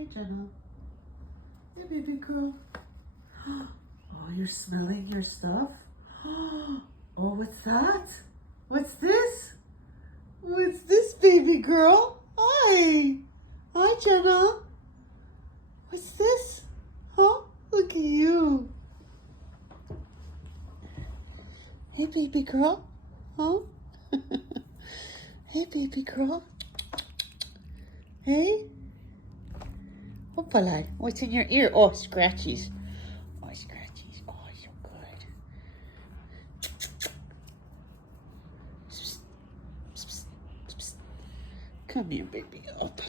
Hey, Jenna. Hey, baby girl. Oh, you're smelling your stuff? Oh, what's that? What's this? What's this, baby girl? Hi. Hi, Jenna. What's this? Huh? Look at you. Hey, baby girl. Huh? Hey, baby girl. Hey. Hoppala. What's in your ear? Oh, scratchies. Oh, scratchies. Oh, so good. Come here, baby. Oh.